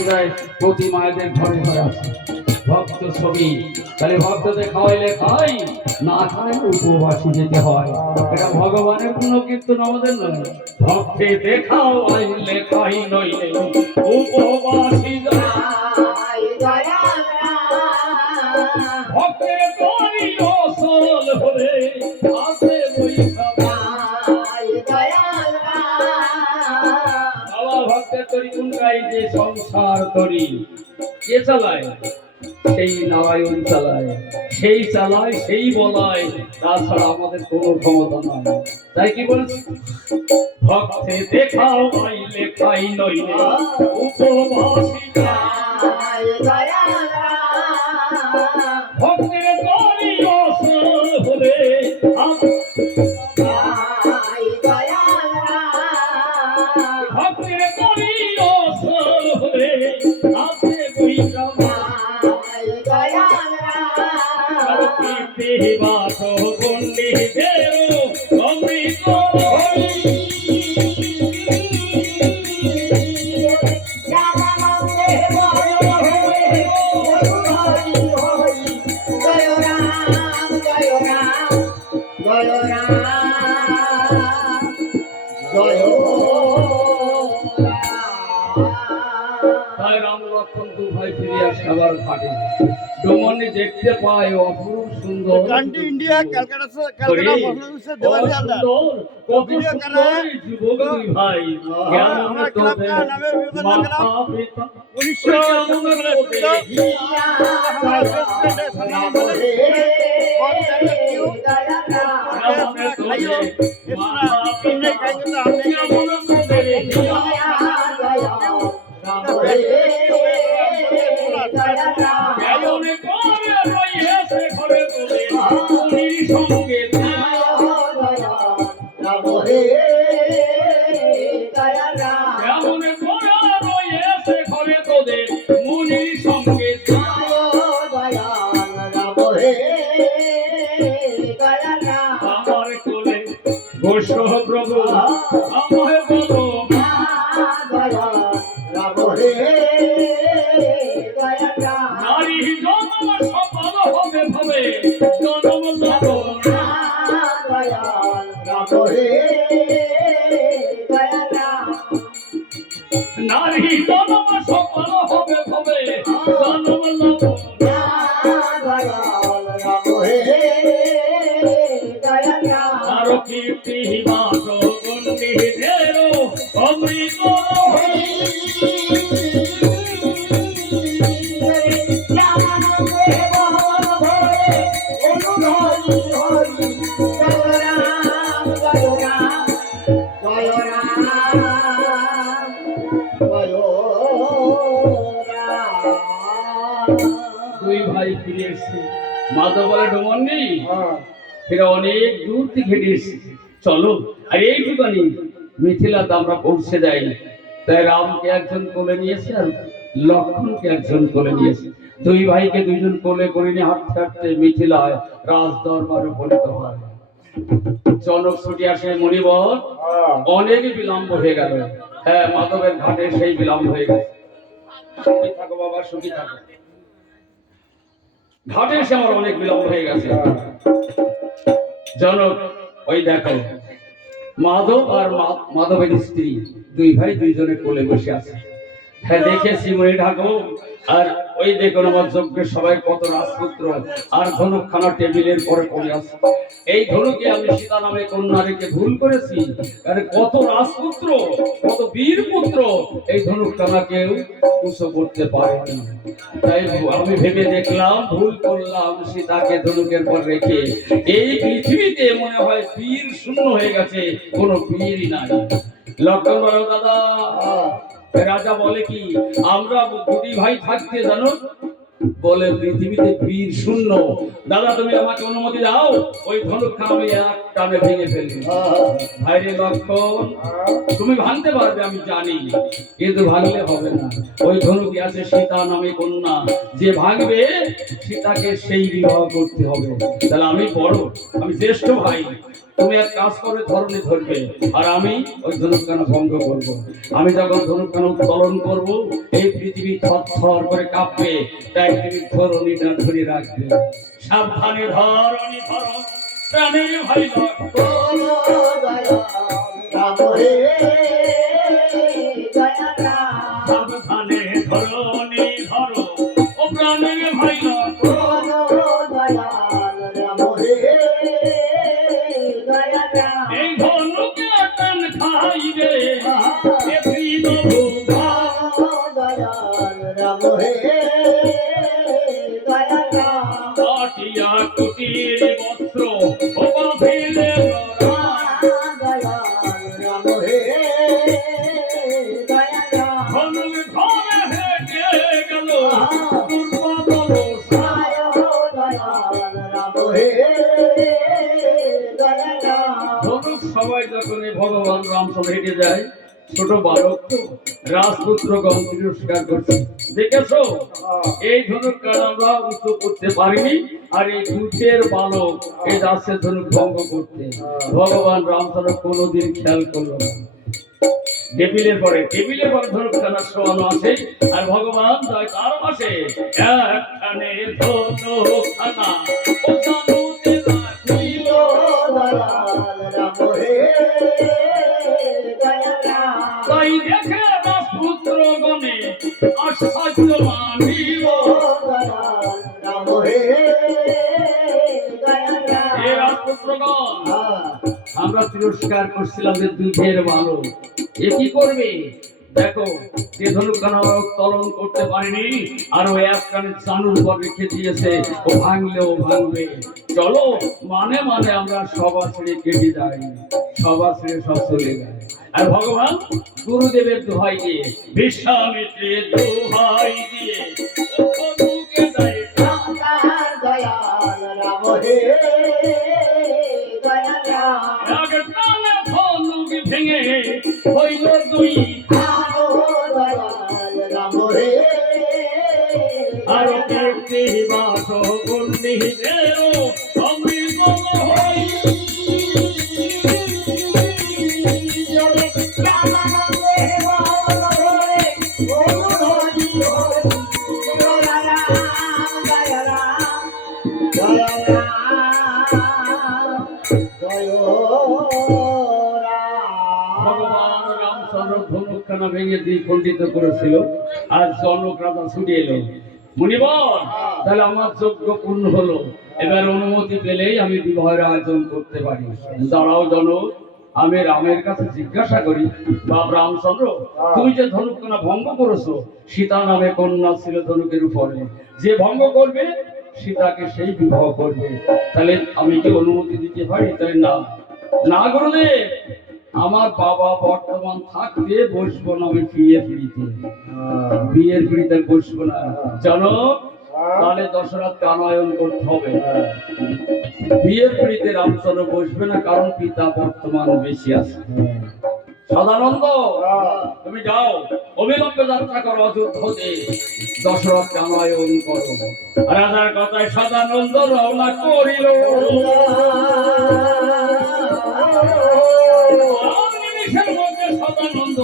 সন্ধ্যায় প্রতি মায়েদের ঘরে ঘরে আসে ভক্ত ছবি। তাহলে ভক্তদের খাওয়াইলে খাই, না খাই উপবাসী যেতে হয়। এটা ভগবানের কোনো কীর্তন আমাদের নয়। ভক্তে দেখাও আইলে খাই, নইলে উপবাসী ভক্তে করি অসল হলে আছে বাবা ভক্তের তরি কোন গাই যে সংসার তরি কে চালায়? সেই নারায়ণ চালায়, সেই চালায়, সেই বলায়, তাছাড়া আমাদের কোনো ক্ষমতা নাই। তাই কি বলছি, ভক্তে দেখাও আইলে খাই, নইলে উপবাসী ভক্তের তরি অসল হলে ভক্তের তরি অসল হলে আছে বৈরামা বাস পণ্ডিতের অমৃত আবার ঘাটে ডোমনে দেখতে পায় অপরূপ সুন্দর কান্ট্রি ইন্ডিয়া ক্যালকাটা মহারাষ্ট্র দেবাশী আলাদা কত সুন্দর যুবক ভাই আমার ক্লাবটা নামে বিবেকানন্দ ক্লাব 1900 প্রভু আমায় বলো নারী জন্ম সফল হবে ভবে জন্ম নারী জন্ম সফল হবে ভবে জন্ম আরো কীর্তি বাস পণ্ডিতের অমৃত দুই ভাই ফিরে এসছে। মাধব বলে ডোমনি ফিরে অনেক দূর থেকে হেঁটে এসেছে, চলো। আর এইটুকানি মিথিলাতে আমরা পৌঁছে যাই। তাই রামকে একজন কোলে নিয়েছে আর লক্ষ্মণকে একজন কোলে নিয়েছে। দুই ভাইকে দুইজন কোলে করে নিয়ে হাঁটতে হাঁটতে মিথিলায় রাজ দরবারে উপনীত হয়। জনক ছুটি আসে মণিবর, অনেক বিলম্ব হয়ে গেল। হ্যাঁ, মাধবের ঘাটে সেই বিলম্ব হয়ে গেছে। সুখী থাকো বাবা, সুখী থাকো। ঘাটে এসে আমার অনেক বিলম্ব হয়ে গেছে। জনক ওই দেখো মাধব আর মাধবের স্ত্রী দুই ভাই দুইজনে কোলে বসে আছে। হ্যাঁ, দেখেছি মনে ঢাকো। আর ওই দেখুন আমার যজ্ঞের সবাই কত রাজপুত্র আর ধনুকখানা টেবিলের পরে পড়ে আছে। এই ধনুকে আমি সীতা নামে কন্যা রেখে ভুল করেছি। আরে কত রাজপুত্র, কত বীর পুত্র এই ধনুকখানা কেউ উঁচু করতে পারেনি। তাই আমি ভেবে দেখলাম ভুল করলাম সীতাকে ধনুকের পর রেখে। এই পৃথিবীতে মনে হয় বীর শূন্য হয়ে গেছে, কোনো বীরই নাই। লক্ষণ বলো দাদা। রাজা বলে কি আমরা দুটি ভাই থাকতে জানো বলে পৃথিবীতে বীর শূন্য। দাদা তুমি আমাকে অনুমতি দাও, ওই ধনুকখানা আমি এক টানে ভেঙে ফেলি। ভাইরে লক্ষণ, তুমি ভাঙতে পারবে আমি জানি, কিন্তু ভাঙলে হবে না। ওই ধনুকে আছে সীতা নামে কন্যা, যে ভাঙবে সীতাকে সেই বিবাহ করতে হবে। তাহলে আমি বড়, আমি জ্যেষ্ঠ ভাই, তুমি এক কাজ করে ধরনে ধরবে, আর আমি ওই ধনুকখানা ভঙ্গ করব। আমি যখন ধনুকখানা উত্তোলন করব, এই পৃথিবী থরথর করে কাঁপবে, তাই তুমি ধরণীটা ধরে রাখবে। সাবধানে ধরণী ধর, প্রাণের ভাই লক্ষণ। সাবধানে ধরণী ধর, ও প্রাণের ভাই লক্ষণ। এই ধনুকে টান খাইবে এ তৃণভূমা। কাটিয়া কুটির বস্ত্র ও বাঁধিলে ধনুক ধরে হেঁটে গেল দুর্বল সায়। ধনুক সবাই যখন এই ভগবান রামচন্দ্র হেঁটে যায়, ছোট বালক তো রাজপুত্রগণ তিরস্কার করছে। দেখেছো এই ধনুক কাল আমরা উঁচু করতে পারিনি, আর এই দুধের বালক এই যাচ্ছে ধনুক ভঙ্গ করতে। ভগবান রামচন্দ্র কোনোদিন খেয়াল করলো না। টেবিলের পরে ধনুক খানা শোয়ানো আছে, আর ভগবান জয় তার পাশে একখানে ধনুক খানা ও জানুতে রাখিল। তাই দেখে রাজপুত্র গণে আশ্চর্য মানিল। এ রাজপুত্রগণ, আমরা তিরস্কার করছিলাম যে দুধের বালক, এ কি করবে? দেখো যে ধনুকখানা আমরা উত্তোলন করতে পারিনি, আর ও একখানে চানুর উপর রেখে দিয়েছে, ও ভাঙলেও ভাঙবে। চলো, মানে মানে আমরা সবার ছেড়ে কেটে যাই, সবার ছেড়ে সব চলে যায়। আর ভগবান গুরুদেবের দোহাই দিয়ে, বিশ্বামিত্রের দোহাই দিয়ে ও ধনুকে দেয় ধনুক ভেঙে হইল দুই। আর কীর্তি বাস পণ্ডিতেরও অমৃত হই। ভগবান রামচন্দ্র ধনুকখানা ভেঙে দ্বিখণ্ডিত করেছিল, আর জনক রাজা ছুটে এলো। মুনিবর, তাহলে আমার যজ্ঞ পূর্ণ হলো, এবার অনুমতি পেলেই আমি বিবাহের আয়োজন করতে পারি। দাঁড়াও জনক, আমি রামের কাছে জিজ্ঞাসা করি, বাপ রামচন্দ্র, তুমি যে ধনুকখানা ভঙ্গ করেছো, সীতা নামে কন্যা ছিল ধনুকের উপরে, যে ভঙ্গ করবে সীতাকে সেই বিবাহ করবে, তাহলে আমি কি অনুমতি দিতে পারি? তাই না, না গুরুদেব, আমার বাবা বর্তমান থাকতে বসবো না আমি বিয়ের পিড়িতে বসবো না। জানো, তাহলে দশরথকে আনয়ন করতে হবে। বিয়ের পিড়িতে রামচন্দ্র বসবে না, কারণ পিতা বর্তমান বেশি আছে। সদানন্দ, তুমি যাও, অবিলম্বে যাত্রা করো অযোধ্যাতে, দশরথকে আনয়ন করো। রাজার কথায় সদানন্দ রওনা করিল। সদানন্দ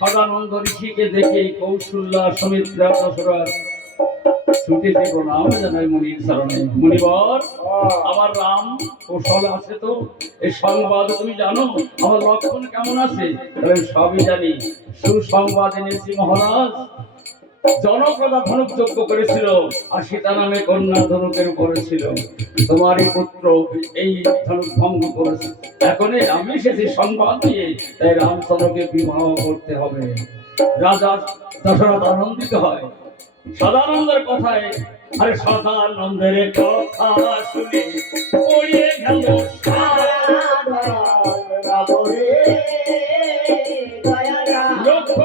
সদানন্দ ঋষিকে দেখে কৌশল্যা সমিত্রা দশরথ ছুটিতে প্রণাম জানাই মুনির চরণে। মুনিবর, আমার রাম কৌশল আছে তো, এই সংবাদ তুমি জানো? আমার লক্ষণ কেমন আছে? সবই জানি। সুসংবাদ এনেছি মহারাজ। জনপ্রদা ধনুক যজ্ঞ করেছিল, আর সীতা নামে কন্যা ধনুকের উপরে ছিল। তোমারই পুত্র এই ধনুক ভঙ্গ করেছে। এখন আমি এসেছি সংবাদ দিয়ে, তাই রামচন্দ্রকে বিবাহ করতে হবে। রাজা দশরথ আনন্দিত হয় সদানন্দের কথায়। আরে সদানন্দের কথা শুনে পড়িয়ে গেল লক্ষ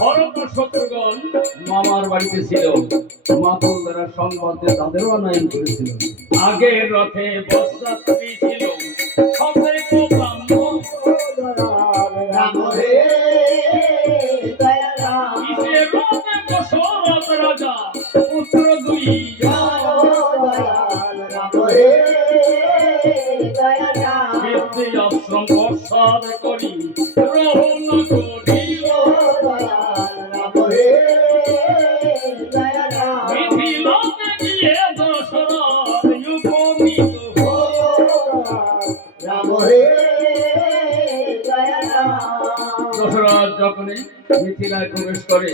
ভরত ও শত্রুগণ মামার বাড়িতে ছিল। মাতুল দ্বারা সংবাদ দিয়ে তাদেরও আনয়ন করেছিল। আগের রথে বরযাত্রী ছিল শতেক ব্রাহ্মণ। রাম রে দয়া রাম কিসের রথে দশরথ রাজা পুত্র দুই রাম রে দয়া রাম কীর্তি আশ্রম প্রসাদ করি রহন করিল। রাম রে দয়া রাম মিথিলাতে গিয়ে দশরথ উপনীত হল। রাম রে দয়া রাম দশরথ যখনই মিথিলায় প্রবেশ করে,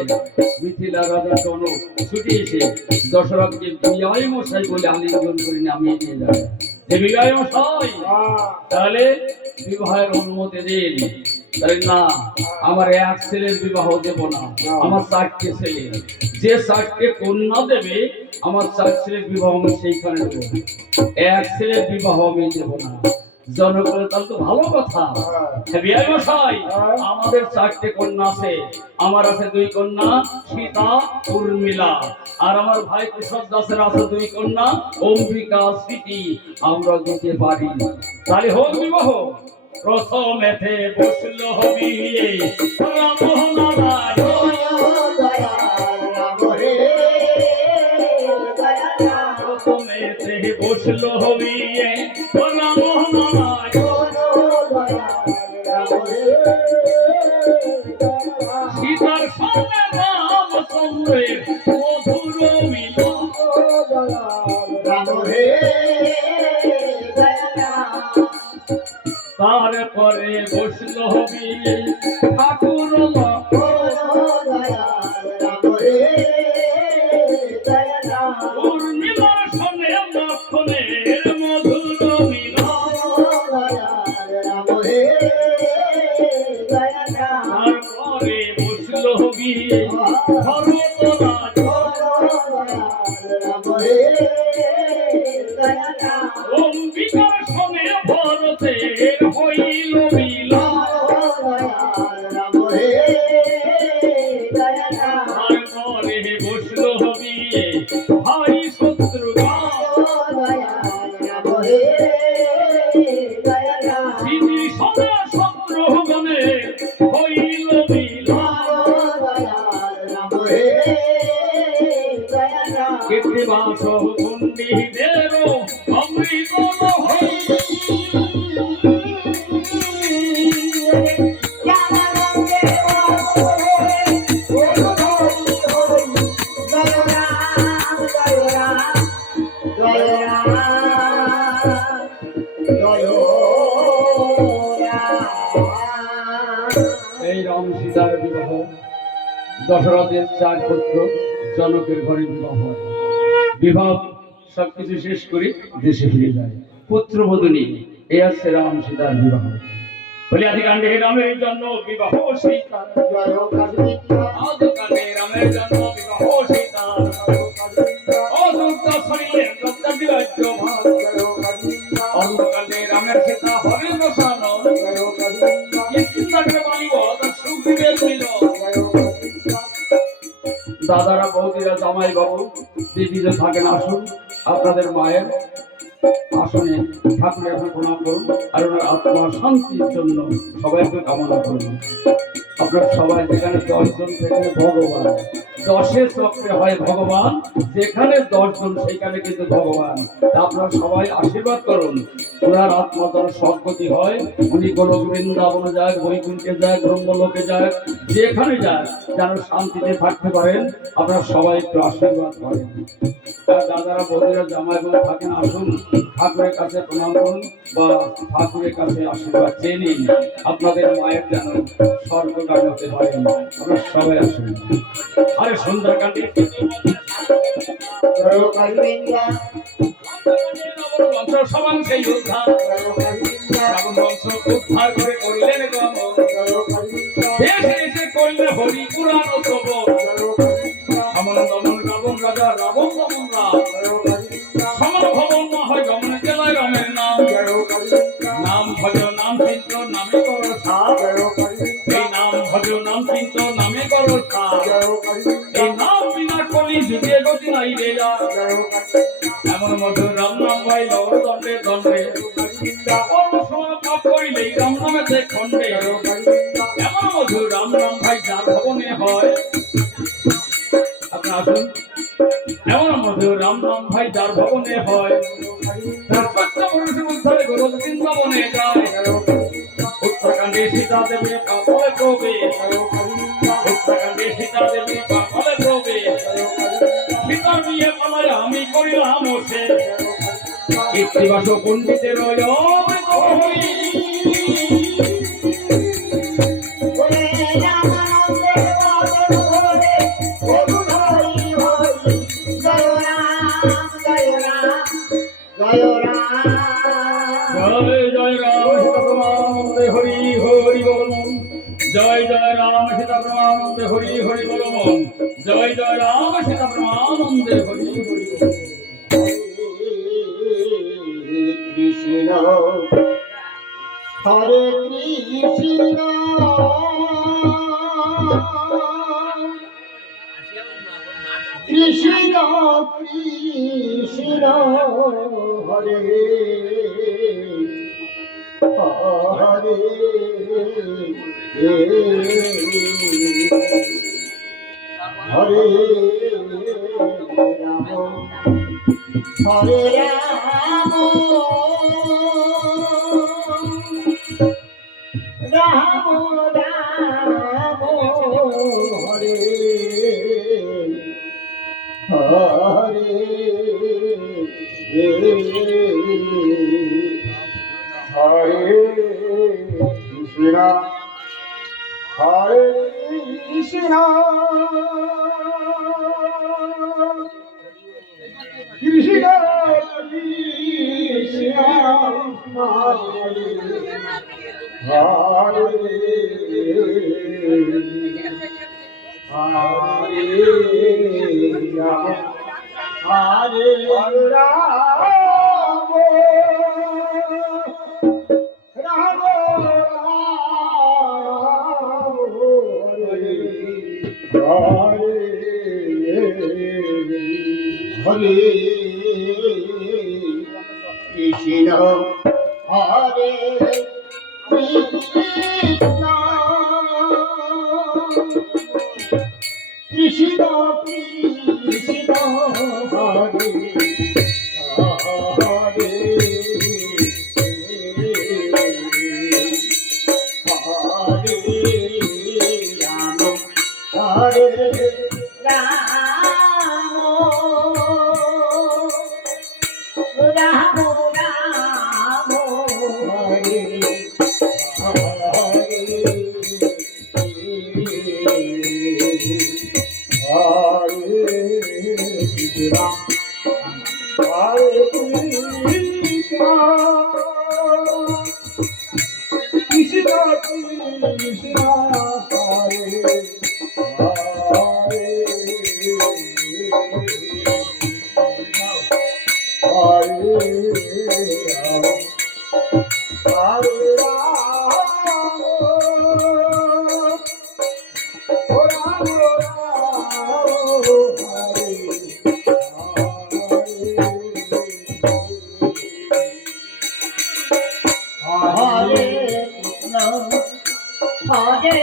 মিথিলা রাজা জনক ছুটে এসে দশরথকে বিজয় মশাই বলে আলিঙ্গন করে নামিয়ে নিয়ে যায়। যে বিজয় মশাই, তাহলে বিবাহের অনুমতি দিন। তাই না, আমার এক ছেলের বিবাহ দেব না, আমার 4টে ছেলে। যে 4টে কন্যা দেবে, আমার 4 ছেলের বিবাহ আমি সেইখানে দেবো। এক ছেলের বিবাহ আমি দেব না। জনক বলে, তাহলে তো ভালো কথা। বিজয় মশাই, আমাদের 4টে কন্যা আছে। আমার আছে 2 কন্যা, সীতা উর্মিলা। আর আমার ভাই কুশল দাসের আছে 2 কন্যা, অম্বিকা স্মৃতি। আমরা দিতে পারি, তাহলে হোক বিবাহ। প্রথমেতে বসল বিয়ে প্রথমেতে বসল বিয়ে সীতার সঙ্গে রামচন্দ্রের মধুর মিলন। তারপরে বসল বিয়ে ঠাকুর পূর্ণিমার সঙ্গে লক্ষণের মধুর মিলন। তারপরে বসল বিয়ে ভরতরাজ অম্বিকার সঙ্গে ভরতের হইল মিলন। তারপরে বসল বিয়ে ভাই শত্রুঘ্ন স্মৃতি সদা শত্রুঘ্নের হইল মিলন। কৃত্তিবাস পণ্ডিতের অমৃত এই রাম সীতার বিবাহ। দশরথের 4 পুত্র, জনকের ঘরে বিবাহ হয়। বিবাহ সবকিছু শেষ করে দেশে ফিরে যায় পুত্রবধূ নিয়ে। এই আছে রাম সীতার বিবাহ। বলি আদিকাণ্ডে রামের জন্য বিবাহ সীতা, আদিকাণ্ডে রামের জন্য বিবাহ সীতা। অযুক্ত শরীরের লজ্জা বিরাজ্য ভাগ, অন্ধকাণ্ডে রামের সীতা হরে বসানো। দাদারা, বৌদিরা, জামাই বাবু, দিদিরা থাকেন, আসুন আপনাদের মায়ের আসনে ঠাকুরের এখন প্রণাম করুন। আর ওনার আত্মার শান্তির জন্য সবাইকে কামনা করুন। আপনার সবাই যেখানে 10 জন সেখানে ভগবান, 10 চক্রে হয় ভগবান। যেখানে 10 জন সেখানে কিন্তু ভগবান। আপনারা সবাই আশীর্বাদ করুন, ওনার আত্মা যেন সদ্গতি হয়। উনি গোলক বৃন্দাবনে যাক, বৈকুণ্ঠে যাক, ব্রহ্মলোকে যাক, যেখানে যাক যেন শান্তিতে থাকতে পারেন। আপনারা সবাই একটু আশীর্বাদ করেন। আর দাদারা, বৌদিরা, জামাইবাবু থাকেন, আসুন ঠাকুরের কাছে প্রণাম করুন বা ঠাকুরের কাছে আশীর্বাদ চেয়ে নিন। আপনাদের মায়ের যেন স্বর্গগামী হতে পারেন। আপনারা সবাই আসুন। আরে সুন্দরকাণ্ডে বংশ সমান সেই উদ্ধার, রাবণ বংশ উদ্ধার করে করিলেন গমন। দেশে এসে করলে হরি পুরাণ শ্রবণ। সমন দমন রাবণ রাজা, রাবণ দমন রাম। সমন ভবন না হয় গমন জেলায় রামের নাম। নাম ভজ নাম চিন্ত নামে করো সাপ, এই নাম ভজ নাম চিন্ত নামে করো কথা এই নাম বিনা কলি যুগে গতি নাই রে এমন মধুর রাম নাম ভাই লবর দণ্ডে দণ্ডে অন্য সময় পাপ করিলে রাম নামেতে খণ্ডে এমন মধুর রাম নাম ভাই যার ভবনে হয় আপনার আসুন এমন মধুর রাম নাম ভাই যার ভবনে হয় তার সত্য পুরুষের উদ্ধারে গোলক বৃন্দাবনে যায় উত্তরাখণ্ডে সীতা দেবী কাপড়ে প্রবেশ উত্তরাখণ্ডে সীতা দেবী কাপড়ে প্রবেশ সীতার বিয়ে পালায় আমি করিলাম সে কীর্তিবাস পণ্ডিতের জয় জয় রাম সীতা প্রমানন্দে হরি হরি বল জয় জয় রাম সীতা প্রমানন্দে হরি হরি বল জয় জয় রাম সীতা প্রমানন্দে হরি হরি কৃষ্ণ হরে কৃষ্ণ কৃষ্ণ কৃষ্ণ হরে হরে হরে রাম হরে রাম রাম রাম হরে হরে হরে কৃষ্ণ হরে কৃষ্ণ কৃষ্ণ কৃষ্ণ হরে হরে রাম হরে রাম রাম হরে কৃষ্ণ হরে কৃষ্ণ কৃষ্ণ কৃষ্ণ হরে হরে হরে রাম হরে রাম রাম রাম হরে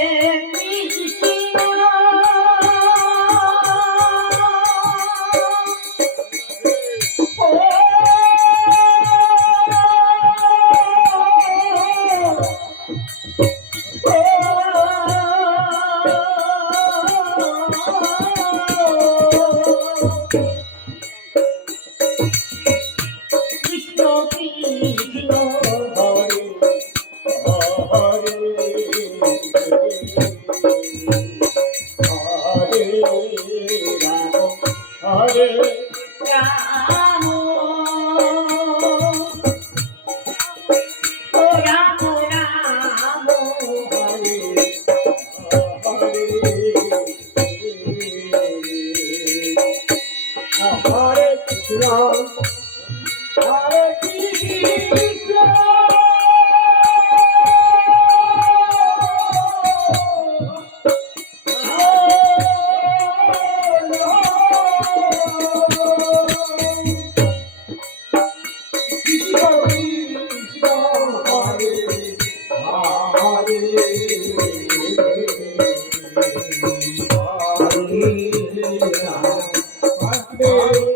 Hare